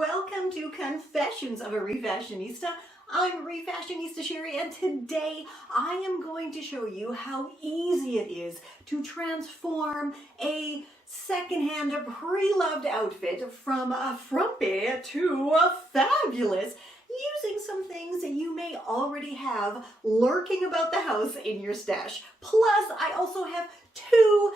Welcome to Confessions of a Refashionista. I'm Refashionista Sherry, and today I am going to show you how easy it is to transform a secondhand pre-loved outfit from a frumpy to a fabulous using some things that you may already have lurking about the house in your stash. Plus, I also have two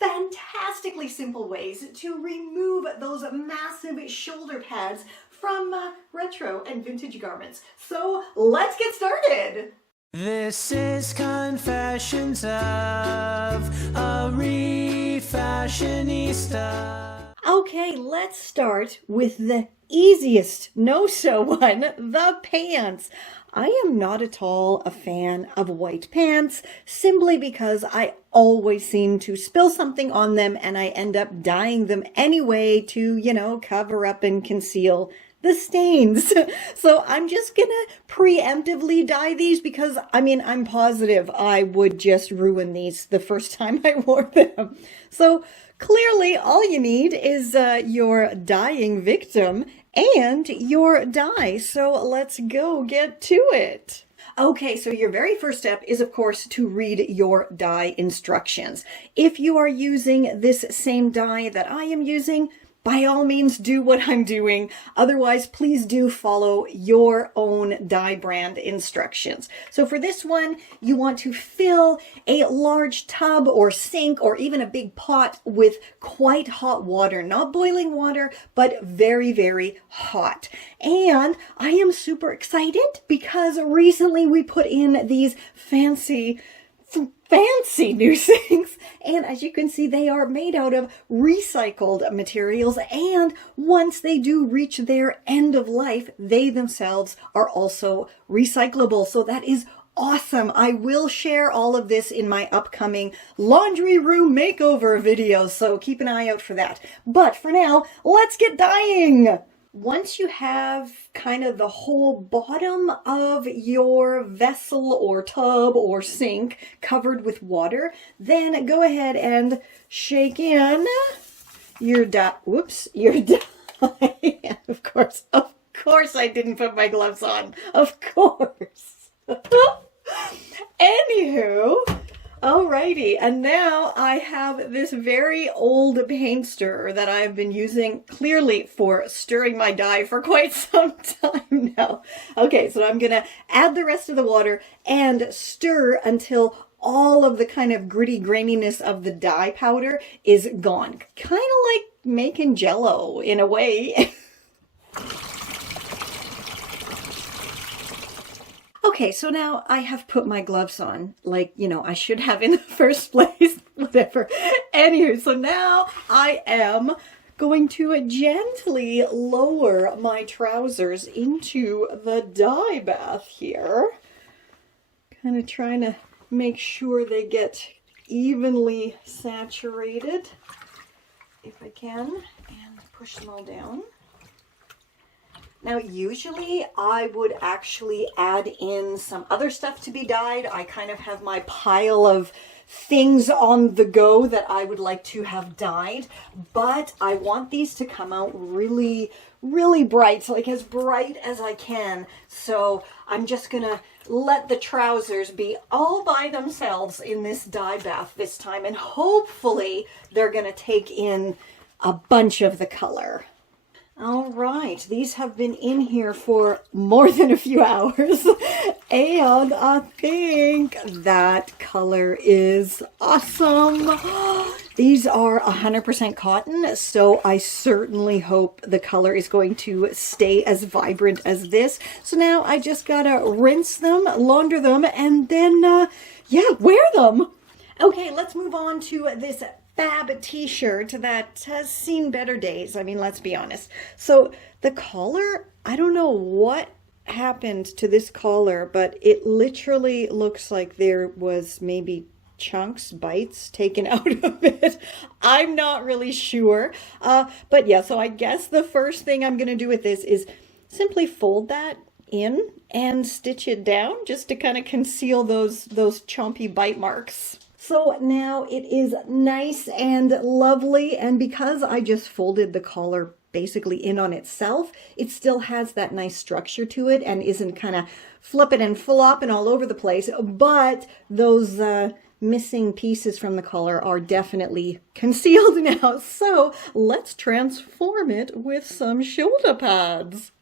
fantastically simple ways to remove those massive shoulder pads from retro and vintage garments. So let's get started. This is Confessions of a Refashionista. Okay, let's start with the easiest no-sew one, the pants. I am not at all a fan of white pants simply because I always seem to spill something on them and I end up dyeing them anyway to, cover up and conceal the stains. So I'm just gonna preemptively dye these because, I'm positive I would just ruin these the first time I wore them. So clearly all you need is your dyeing victim and your dye. So let's go get to it. Okay, so your very first step is, of course, to read your dye instructions. If you are using this same dye that I am using, by all means, do what I'm doing. Otherwise, please do follow your own dye brand instructions. So for this one, you want to fill a large tub or sink or even a big pot with quite hot water, not boiling water, but very, very hot. And I am super excited because recently we put in these fancy new sinks, and as you can see, they are made out of recycled materials, and once they do reach their end of life, they themselves are also recyclable. So that is awesome. I will share all of this in my upcoming laundry room makeover videos, so keep an eye out for that. But for now, let's get dyeing. Once you have kind of the whole bottom of your vessel or tub or sink covered with water, then go ahead and shake in your dye. Your dye. Of course I didn't put my gloves on. Of course. Anywho. Alrighty, and now I have this very old paint stirrer that I've been using clearly for stirring my dye for quite some time now. Okay, so I'm gonna add the rest of the water and stir until all of the kind of gritty graininess of the dye powder is gone. Kind of like making Jell-O in a way. Okay, so now I have put my gloves on, like, I should have in the first place, whatever. Anywho, so now I am going to gently lower my trousers into the dye bath here. Kind of trying to make sure they get evenly saturated, if I can, and push them all down. Now, usually I would actually add in some other stuff to be dyed. I kind of have my pile of things on the go that I would like to have dyed, but I want these to come out really, really bright, like as bright as I can. So I'm just gonna let the trousers be all by themselves in this dye bath this time, and hopefully they're gonna take in a bunch of the color. All right, these have been in here for more than a few hours, and I think that color is awesome. These are 100% cotton, so I certainly hope the color is going to stay as vibrant as this. So now I just gotta rinse them, launder them, and then, wear them. Okay, let's move on to this fab t-shirt that has seen better days. Let's be honest. So the collar, I don't know what happened to this collar, but it literally looks like there was maybe chunks, bites taken out of it. I'm not really sure. But yeah, so I guess the first thing I'm going to do with this is simply fold that in and stitch it down just to kind of conceal those chompy bite marks. So now it is nice and lovely, and because I just folded the collar basically in on itself, it still has that nice structure to it and isn't kind of flipping and flopping all over the place. But those missing pieces from the collar are definitely concealed now. So let's transform it with some shoulder pads.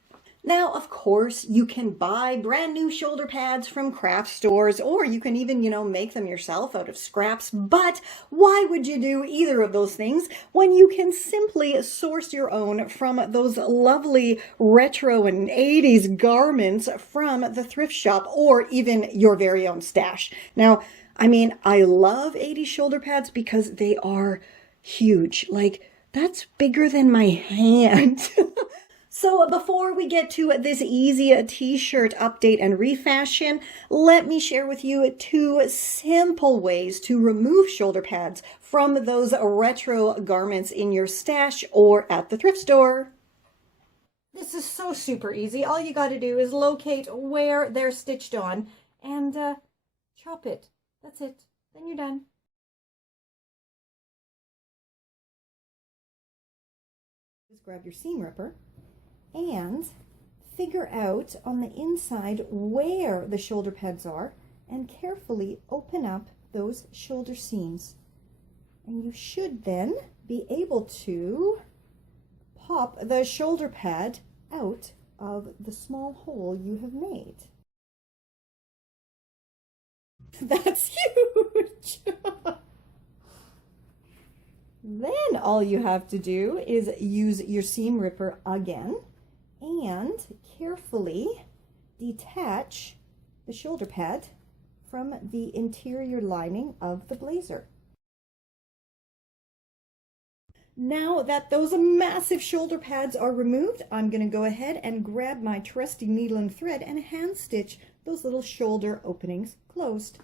Now, of course, you can buy brand new shoulder pads from craft stores, or you can even, make them yourself out of scraps. But why would you do either of those things when you can simply source your own from those lovely retro and 80s garments from the thrift shop or even your very own stash? Now, I love 80s shoulder pads because they are huge. Like, that's bigger than my hand. So before we get to this easy t-shirt update and refashion, let me share with you 2 simple ways to remove shoulder pads from those retro garments in your stash or at the thrift store. This is so super easy. All you got to do is locate where they're stitched on and chop it. That's it. Then you're done. Just grab your seam ripper and figure out on the inside where the shoulder pads are and carefully open up those shoulder seams. And you should then be able to pop the shoulder pad out of the small hole you have made. That's huge! Then all you have to do is use your seam ripper again and carefully detach the shoulder pad from the interior lining of the blazer. Now that those massive shoulder pads are removed, I'm going to go ahead and grab my trusty needle and thread and hand stitch those little shoulder openings closed.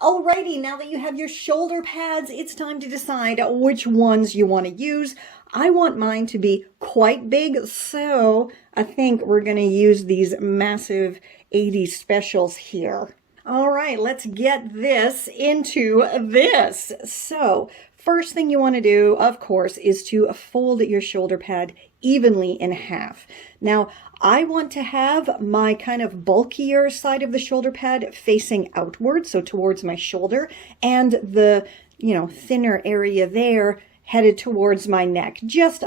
Alrighty, now that you have your shoulder pads, it's time to decide which ones you want to use. I want mine to be quite big, so I think we're going to use these massive 80s specials here. All right, let's get this into this. So first thing you want to do, of course, is to fold your shoulder pad evenly in half. Now, I want to have my kind of bulkier side of the shoulder pad facing outward, so towards my shoulder, and the, thinner area there headed towards my neck. Just,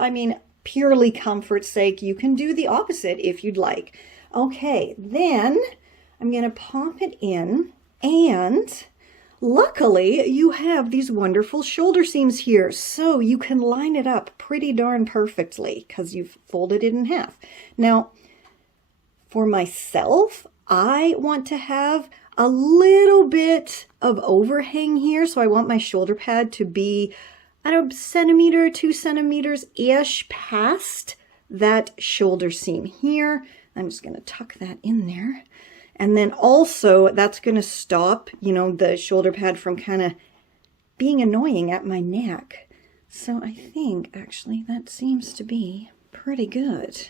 purely comfort's sake. You can do the opposite if you'd like. Okay, then I'm going to pop it in, and luckily you have these wonderful shoulder seams here, so you can line it up pretty darn perfectly because you've folded it in half. Now, for myself, I want to have a little bit of overhang here, so I want my shoulder pad to be, a centimeter, 2 centimeters-ish past that shoulder seam here. I'm just going to tuck that in there. And then also, that's going to stop, the shoulder pad from kind of being annoying at my neck. So I think, actually, that seems to be pretty good.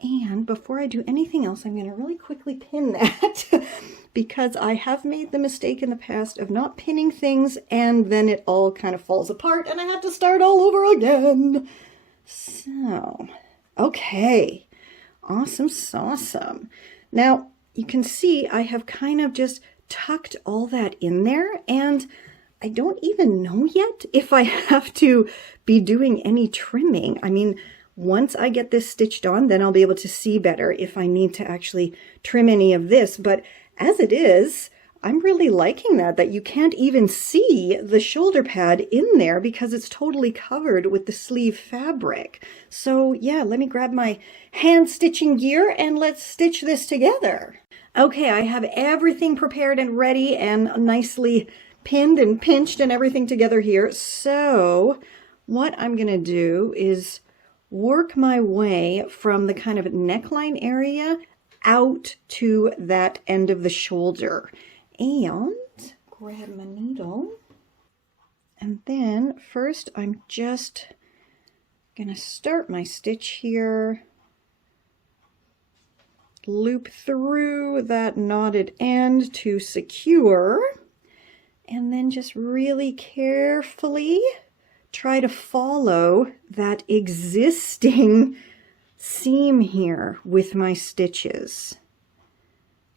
And before I do anything else, I'm going to really quickly pin that because I have made the mistake in the past of not pinning things and then it all kind of falls apart and I have to start all over again. So, okay. Awesome, awesome. Now, you can see I have kind of just tucked all that in there, and I don't even know yet if I have to be doing any trimming. Once I get this stitched on, then I'll be able to see better if I need to actually trim any of this. But as it is, I'm really liking that you can't even see the shoulder pad in there because it's totally covered with the sleeve fabric. So yeah, let me grab my hand stitching gear and let's stitch this together. Okay, I have everything prepared and ready and nicely pinned and pinched and everything together here. So what I'm going to do is work my way from the kind of neckline area out to that end of the shoulder. And grab my needle. And then first I'm just going to start my stitch here. Loop through that knotted end to secure. And then just really carefully try to follow that existing seam here with my stitches,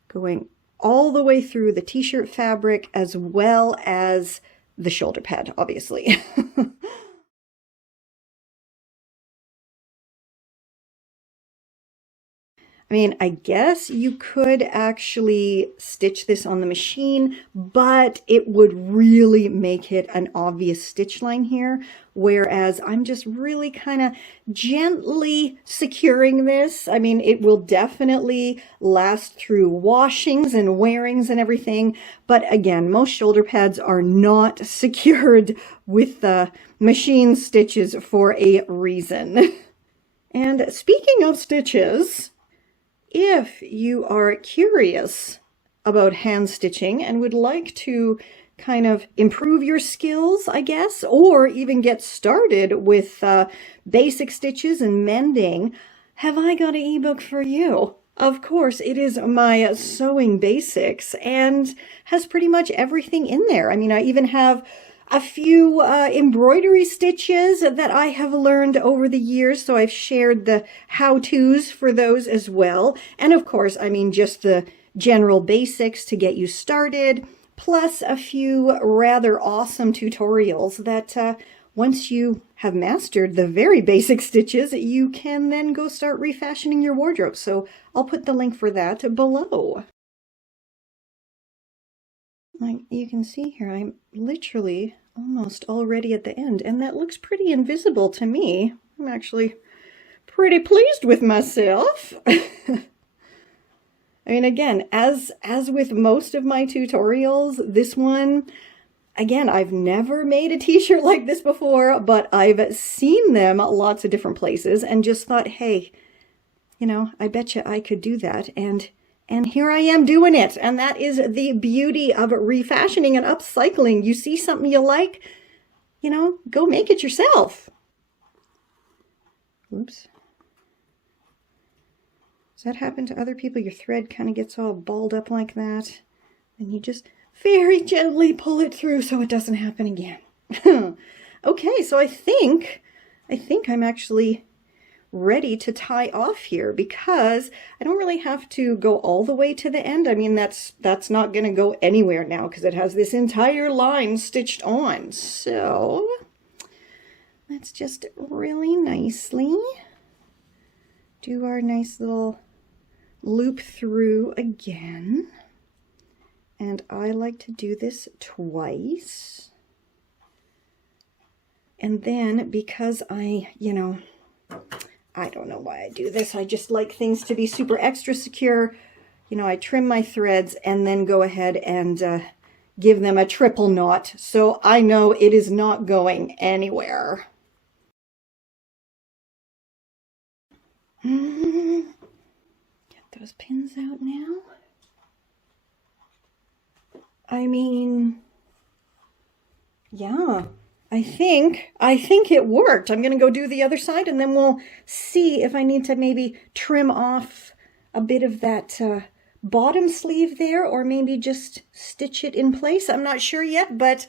going all the way through the t-shirt fabric as well as the shoulder pad, obviously. I mean, I guess you could actually stitch this on the machine, but it would really make it an obvious stitch line here. Whereas I'm just really kind of gently securing this. I mean, it will definitely last through washings and wearings and everything. But again, most shoulder pads are not secured with the machine stitches for a reason. And speaking of stitches, if you are curious about hand stitching and would like to kind of improve your skills, I guess, or even get started with basic stitches and mending, have I got an ebook for you? Of course, it is my sewing basics and has pretty much everything in there. I mean, I even have a few embroidery stitches that I have learned over the years, so I've shared the how-tos for those as well. And of course, I mean, just the general basics to get you started, plus a few rather awesome tutorials that once you have mastered the very basic stitches, you can then go start refashioning your wardrobe. So I'll put the link for that below. Like you can see here, I'm literally almost already at the end, and that looks pretty invisible to me. I'm actually pretty pleased with myself. I mean, again, as with most of my tutorials, this one, again, I've never made a t-shirt like this before, but I've seen them lots of different places and just thought, hey, you know, I bet you I could do that. And here I am doing it. And that is the beauty of refashioning and upcycling. You see something you like, you know, go make it yourself. Oops. Does that happen to other people? Your thread kind of gets all balled up like that. And you just very gently pull it through so it doesn't happen again. Okay, so I think I'm actually ready to tie off here because I don't really have to go all the way to the end. I mean, that's not going to go anywhere now because it has this entire line stitched on. So let's just really nicely do our nice little loop through again. And I like to do this twice. And then because I don't know why I do this. I just like things to be super extra secure. You know, I trim my threads and then go ahead and give them a triple knot. So I know it is not going anywhere. Get those pins out now. I mean, yeah. I think it worked. I'm going to go do the other side and then we'll see if I need to maybe trim off a bit of that bottom sleeve there or maybe just stitch it in place. I'm not sure yet, but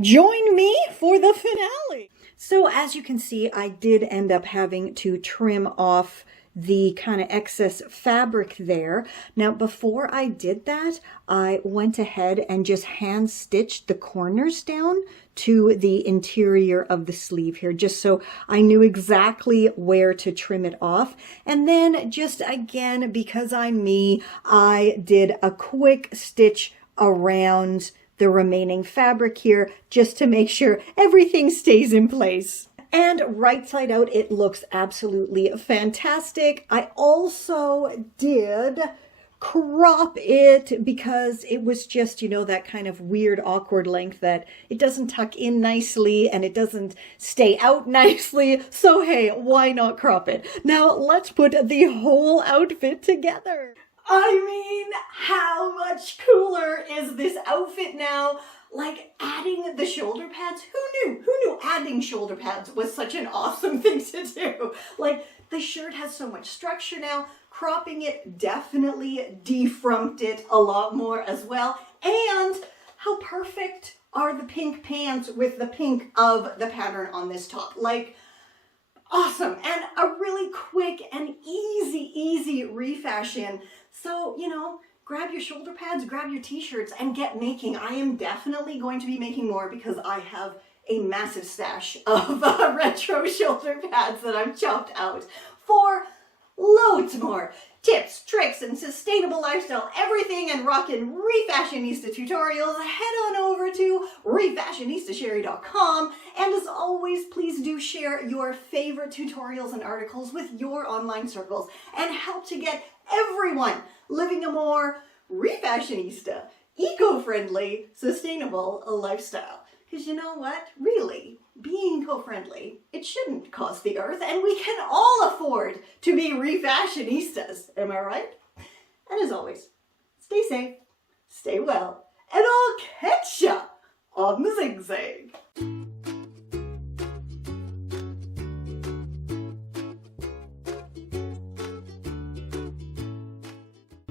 join me for the finale. So as you can see, I did end up having to trim off the kind of excess fabric there. Now, before I did that, I went ahead and just hand stitched the corners down to the interior of the sleeve here, just so I knew exactly where to trim it off. And then just again, because I'm me, I did a quick stitch around the remaining fabric here just to make sure everything stays in place. And right side out, it looks absolutely fantastic. I also did crop it because it was just, you know, that kind of weird, awkward length that it doesn't tuck in nicely and it doesn't stay out nicely. So, hey, why not crop it? Now, let's put the whole outfit together. I mean, how much cooler is this outfit now? Like adding the shoulder pads, who knew? Who knew adding shoulder pads was such an awesome thing to do? Like the shirt has so much structure now. Cropping it definitely defrumped it a lot more as well. And how perfect are the pink pants with the pink of the pattern on this top. Like, awesome. And a really quick and easy refashion. So, you know, grab your shoulder pads, grab your t-shirts, and get making. I am definitely going to be making more because I have a massive stash of retro shoulder pads that I've chopped out for loads more tips, tricks, and sustainable lifestyle, everything and rockin' Refashionista tutorials. Head on over to refashionistasherry.com, and as always, please do share your favorite tutorials and articles with your online circles and help to get everyone living a more refashionista, eco-friendly, sustainable lifestyle. Because you know what? Really, being eco-friendly, it shouldn't cost the earth, and we can all afford to be refashionistas. Am I right? And as always, stay safe, stay well, and I'll catch ya on the zigzag.